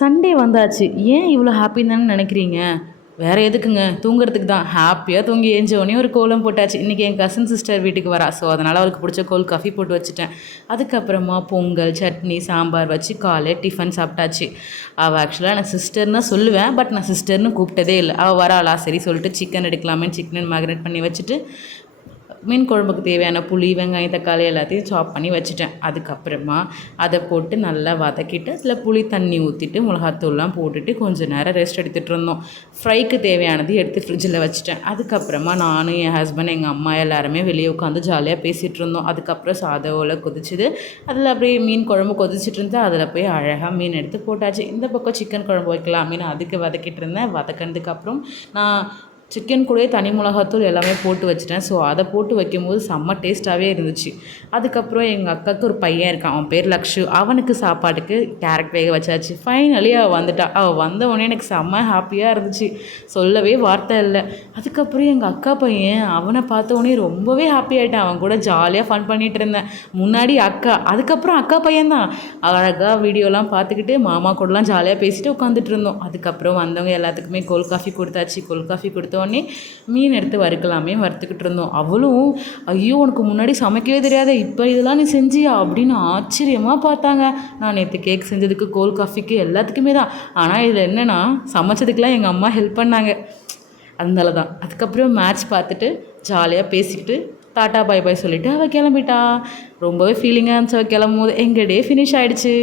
Sunday வந்தாச்சு. ஏன் இவ்வளோ ஹாப்பின்னு தானே நினைக்கிறீங்க? வேறு எதுக்குங்க, தூங்குறதுக்கு தான். ஹாப்பியாக தூங்கி ஏஞ்சோடனே ஒரு கோலம் போட்டாச்சு. இன்றைக்கி என் கசின் சிஸ்டர் வீட்டுக்கு வரா. ஸோ அதனால் அவளுக்கு பிடிச்ச கோல் காஃபி போட்டு வச்சுட்டேன். அதுக்கப்புறமா பொங்கல், சட்னி, சாம்பார் வச்சு காலையில் டிஃபன் சாப்பிட்டாச்சு. அவள் ஆக்சுவலாக நான் சிஸ்டர்னு சொல்லுவேன், பட் நான் சிஸ்டர்னு கூப்பிட்டதே இல்லை. அவள் வராளா, சரி சொல்லிட்டு சிக்கன் எடுக்கலாமேன்னு சிக்கன் மேக்னேட் பண்ணி வச்சுட்டு மீன் குழம்புக்கு தேவையான புளி, வெங்காயம், தக்காளி எல்லாத்தையும் சாப் பண்ணி வச்சுட்டேன். அதுக்கப்புறமா அதை போட்டு நல்லா வதக்கிட்டு அதில் புளி தண்ணி ஊற்றிட்டு மிளகாத்தூள்லாம் போட்டுட்டு கொஞ்சம் நேரம் ரெஸ்ட் எடுத்துகிட்டு இருந்தோம். ஃப்ரைக்கு தேவையானது எடுத்து ஃப்ரிட்ஜில் வச்சுட்டேன். அதுக்கப்புறமா நானும் என் ஹஸ்பண்ட், எங்கள் அம்மா எல்லாருமே வெளியே உட்காந்து ஜாலியாக பேசிகிட்டு இருந்தோம். அதுக்கப்புறம் சாதம் கொதிச்சுது. அதில் அப்படியே மீன் குழம்பு கொதிச்சுட்டு இருந்தால் அதில் போய் அழகாக மீன் எடுத்து போட்டாச்சு. இந்த பக்கம் சிக்கன் குழம்பு வைக்கலாம் மீன் அதுக்கு வதக்கிட்டு இருந்தேன். வதக்கினதுக்கப்புறம் நான் சிக்கன் கூடயே தனி மிளகாத்தூள் எல்லாமே போட்டு வச்சுட்டேன். ஸோ அதை போட்டு வைக்கும்போது செம்ம டேஸ்ட்டாகவே இருந்துச்சு. அதுக்கப்புறம் எங்கள் அக்காவுக்கு ஒரு பையன் இருக்கான், அவன் பேர் லக்ஷு. அவனுக்கு சாப்பாட்டுக்கு கேரட் வேக வச்சாச்சு. ஃபைனலி அவள் வந்துட்டாள். அவள் வந்தவொடனே எனக்கு செம்ம ஹாப்பியாக இருந்துச்சு, சொல்லவே வார்த்தை இல்லை. அதுக்கப்புறம் எங்கள் அக்கா பையன், அவனை பார்த்தவொடனே ரொம்பவே ஹாப்பி ஆகிட்டான். அவன் கூட ஜாலியாக ஃபன் பண்ணிகிட்டு இருந்தேன். முன்னாடி அக்கா, அதுக்கப்புறம் அக்கா பையன்தான். அழகாக வீடியோலாம் பார்த்துக்கிட்டு மாமா கூடலாம் ஜாலியாக பேசிட்டு உட்காந்துட்டு இருந்தோம். அதுக்கப்புறம் வந்தவங்க எல்லாத்துக்குமே கோல்ட் காஃபி கொடுத்தாச்சு. கோல்ட் காஃபி கொடுத்தோடனே மீன் எடுத்து வறுக்கலாமே வறுத்துக்கிட்டு இருந்தோம். அவளும், ஐயோ உனக்கு முன்னாடி சமைக்கவே தெரியாத, இப்போ இதெல்லாம் நீ செஞ்சியா அப்படின்னு ஆச்சரியமாக பார்த்தாங்க. நான் நேற்று கேக் செஞ்சதுக்கு, கோல்ட் காஃபிக்கு எல்லாத்துக்குமே தான். ஆனால் இதில் என்னென்னா, சமைச்சதுக்கெலாம் எங்கள் அம்மா ஹெல்ப் பண்ணாங்க, அதனால தான். அதுக்கப்புறம் மேட்ச் பார்த்துட்டு ஜாலியாக பேசிக்கிட்டு டாட்டா பாய் பாய் சொல்லிவிட்டு அவள் கிளம்பிட்டா. ரொம்பவே ஃபீலிங்காக இருந்துச்சு அவள் கிளம்பும் போது. எங்கள் டே ஃபினிஷ் ஆகிடுச்சு.